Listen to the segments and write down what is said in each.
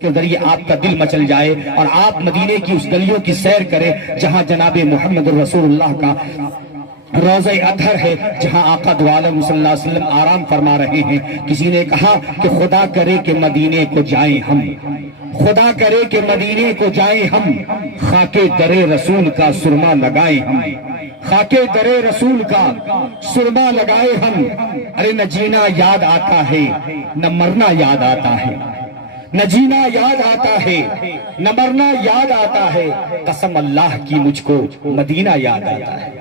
के जरिए आपका दिल मचल जाए और आप मदीने की उस गलियों की सैर करें जहां जनाबे मोहम्मद रसूलुल्लाह का रोज़ा अतहर है, जहां आका दो आलम सल्लल्लाहु अलैहि वसल्लम आराम फरमा रहे हैं। किसी ने कहा कि खुदा करे कि मदीने को जाएं हम, खुदा करे कि मदीने को जाएं हम, खाके दरे रसूल का सुरमा लगाए हम, खाके दरे रसूल का सुरमा लगाए हम। अरे न जीना याद आता है न मरना याद आता है, न जीना याद आता है न मरना याद आता है, कसम अल्लाह की मुझको मदीना याद आता है।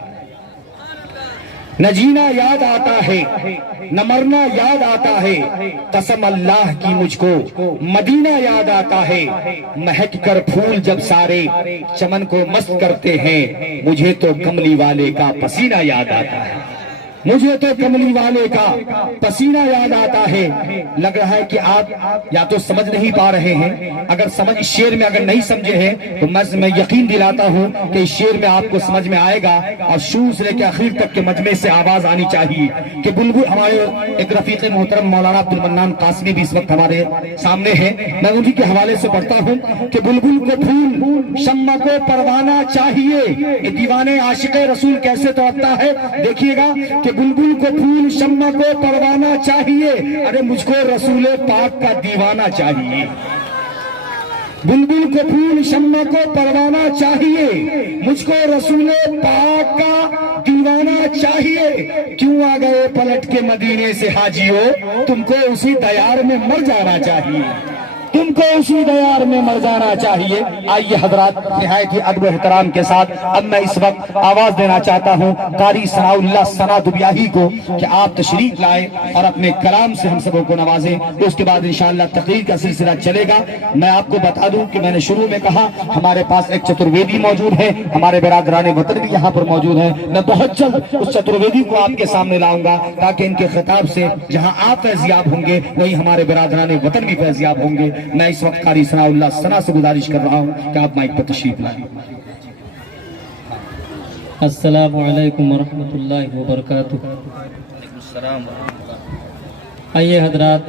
न जीना याद आता है न मरना याद आता है, कसम अल्लाह की मुझको मदीना याद आता है। महक कर फूल जब सारे चमन को मस्त करते हैं, मुझे तो कमली वाले का पसीना याद आता है, मुझे तो कमली वाले का पसीना याद आता है। लग रहा है कि आप या तो समझ नहीं पा रहे हैं, अगर समझ इस शेर में अगर नहीं समझे हैं तो मैं यकीन दिलाता हूं कि इस शेर में आपको समझ में आएगा और शुरू से लेकर आखिर तक के मजमे से आवाज आनी चाहिए कि बुलबुल। हमारे एक रफीक मोहतरम मौलाना अब्दुल मन्नान कासमी भी इस वक्त हमारे सामने हैं, मैं उन्हीं के हवाले से पढ़ता हूं कि बुलबुल को फूल शम्मा को परवाना चाहिए, ये दीवाने आशिक़े रसूल कैसे तोड़ता है। देखिएगा कि बुलबुल को फूल शम्मा को परवाना चाहिए, अरे मुझको रसूले पाक का दीवाना चाहिए। बुलबुल को फूल शम्मा को परवाना चाहिए, मुझको रसूले पाक का दीवाना चाहिए। क्यों आ गए पलट के मदीने से हाजियो, तुमको उसी दयार में मर जाना चाहिए, तुमको उसी दयार में मर जाना चाहिए। आइए हजरात, निहायत ही अदब एहतराम के साथ अब मैं इस वक्त आवाज देना चाहता हूं कारी सनाउल्लाह सना दुबियाही को कि आप तशरीफ लाए और अपने कलाम से हम सबों को नवाजें। तो उसके बाद इंशाअल्लाह तकरीर का सिलसिला चलेगा। मैं आपको बता दूं कि मैंने शुरू में कहा हमारे पास एक चतुर्वेदी मौजूद है, हमारे बिरादरान वतन भी यहाँ पर मौजूद है। मैं बहुत जल्द उस चतुर्वेदी को आपके सामने लाऊंगा ताकि इनके खिताब से जहाँ आप फैजियाब होंगे वही हमारे बिरादरान वतन भी फैजियाब होंगे। मैं इस वक्त कारी सनाउल्लाह सना से गुजारिश कर रहा हूं कि आप माइक पर तशरीफ लाएं। अस्सलामु अलैकुम वरहमतुल्लाहि वबरकातुहू। आइए हजरात,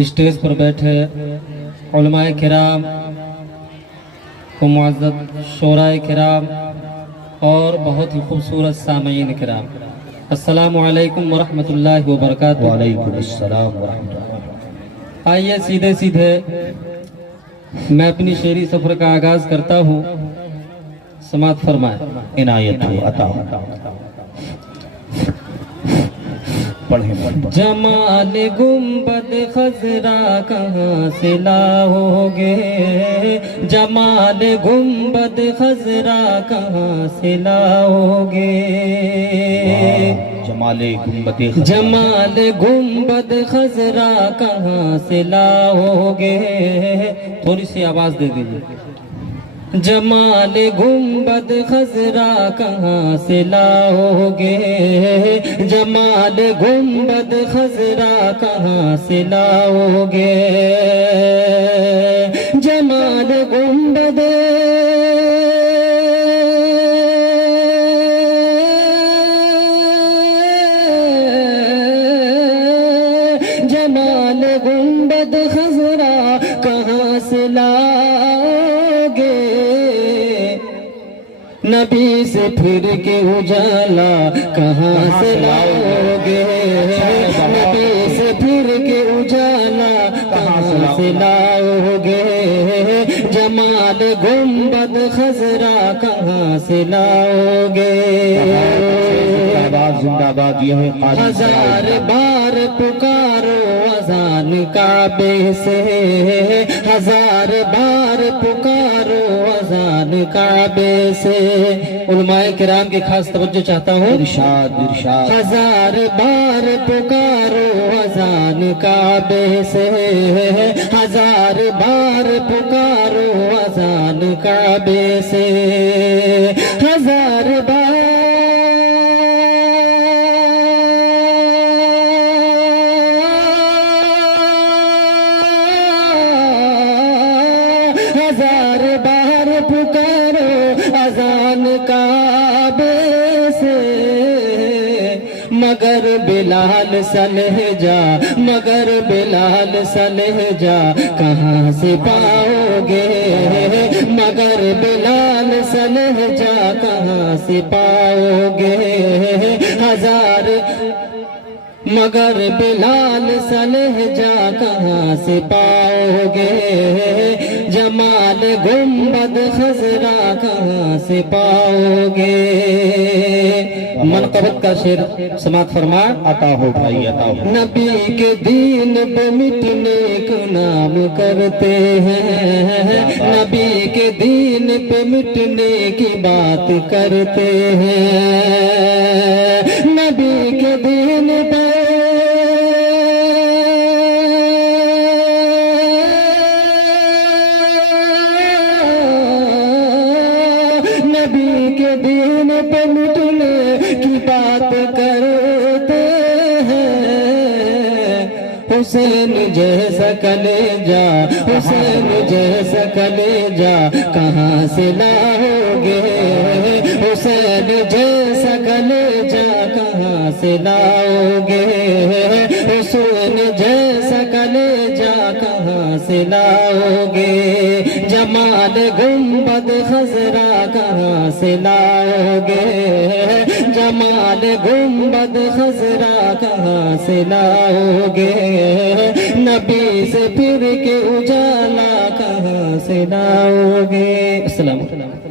स्टेज पर बैठे उलमाए किराम को मुअज़्ज़ज़ शोराए किराम और बहुत ही खूबसूरत सामईन किराम, अस्सलामु अलैकुम वरहमतुल्लाहि वबरकातुहू। वालेकुम अस्सलाम व रहमतुल्लाह। आइए सीधे सीधे मैं अपनी शेरी सफर का आगाज करता हूँ, समात फरमाए। इनायत हो अता पढ़े। जमाल गुंबद खजरा कहाँ से लाओगे, जमाल गुंबद खजरा कहाँ से लाओगे, जमाले गुंबद जमाल गुंबद खजरा कहाँ से लाओगे। थोड़ी सी आवाज दे दीजिए। जमाल गुंबद खजरा कहाँ से लाओगे, जमाल गुंबद खजरा कहाँ से लाओगे, जमाल गुंबद जमाल गुंबद खजरा कहाँ से लाओगे, नबी से फिर के उजाला कहाँ से लाओगे, नबी से फिर के उजाला कहाँ से लाओगे, जमाल गुंबद खजरा कहाँ से लाओगे। जिंदाबाद ये है। हजार बार पुकारो अजान काबे से, हजार बार पुकारो अजान काबे से। उलमाए किराम की खास तवज्जो चाहता हूँ। इरशाद इरशाद। हजार बार पुकारो अजान काबे से, हजार बार पुकारो अजान काबे से, हजार बार हजार बार पुकारो अजान काबे से, मगर बिलाल सलह जा, मगर बिलाल सलह जा कहाँ से पाओगे, मगर बिलाल सलह जा कहाँ से पाओगे। हजार मगर बिलाल सलह जा कहाँ से पाओगे, जमाल गुंबद खजरा कहाँ से पाओगे। मनक़बत का शेर समात फरमा। अता हो भाई अता हो। नबी के दीन पे मिटने को नाम करते हैं, नबी के दीन पे मिटने की बात करते हैं, नबी के दीन पे नबी के दीन पे मिटने की बात करते हैं। हुसैन जैसा कलेजा, हुसैन जैसा कलेजा कहाँ से लाओगे, हुसैन जैसा कलेजा कहाँ से लाओगे, हुसैन जैसा कलेजा कहाँ से लाओगे। जमाल गुंबद खजरा कहाँ से लाओगे, जमाल गुंबद खजरा कहाँ से लाओगे। नबी से फिर के उजाला कहाँ से लाओगे। अस्सलाम वालेकुम।